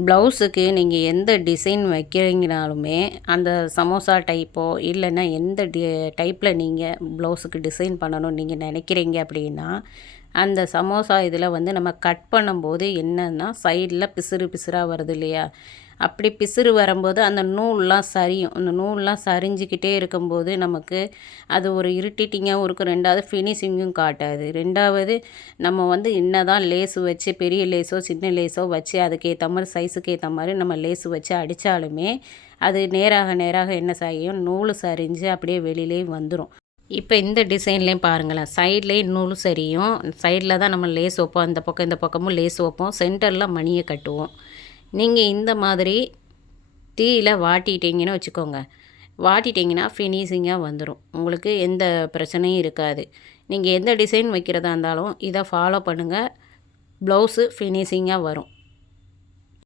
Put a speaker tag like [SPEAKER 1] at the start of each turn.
[SPEAKER 1] ப்ளவுஸுக்கு நீங்கள் எந்த டிசைன் வைக்கிறீங்கனாலுமே அந்த சமோசா டைப்போ இல்லைன்னா எந்த டி டைப்பில் நீங்கள் ப்ளவுஸுக்கு டிசைன் பண்ணணும்னு நீங்கள் நினைக்கிறீங்க அப்படின்னா அந்த சமோசா இதில் வந்து நம்ம கட் பண்ணும்போது என்னென்னா சைடில் பிசுறு பிசுறாக வருது இல்லையா? அப்படி பிசுறு வரும்போது அந்த நூல்லாம் சரியும். அந்த நூல்லாம் சரிஞ்சிக்கிட்டே இருக்கும்போது நமக்கு அது ஒரு இரிட்டேட்டிங்காகவும் இருக்கும் ரெண்டாவது ஃபினிஷிங்கும் காட்டாது. ரெண்டாவது நம்ம வந்து என்ன தான் லேஸு வச்சு பெரிய லேஸோ சின்ன லேஸோ வச்சு அதுக்கேற்ற மாதிரி சைஸுக்கு ஏற்ற மாதிரி நம்ம லேஸு வச்சு அடித்தாலுமே அது நேராக நேராக என்ன செய்யும் நூல் சரிஞ்சு அப்படியே வெளியிலே வந்துடும் இப்போ இந்த டிசைன்லேயும் பாருங்களேன். சைட்லேயும் நூல் சரியும். சைடில் தான் நம்ம லேஸ் வைப்போம். அந்த பக்கம் இந்த பக்கமும் லேஸ் வைப்போம். சென்டரில் மணியை கட்டுவோம். நீங்கள் இந்த மாதிரி டீயில் வாட்டிட்டீங்கன்னு வச்சுக்கோங்க. வாட்டிட்டிங்கன்னா ஃபினிஷிங்காக வந்துடும் உங்களுக்கு எந்த பிரச்சனையும் இருக்காது. நீங்கள் எந்த டிசைன் வைக்கிறதா இருந்தாலும் இதை ஃபாலோ பண்ணுங்கள் ப்ளவுஸு ஃபினிஷிங்காக வரும்.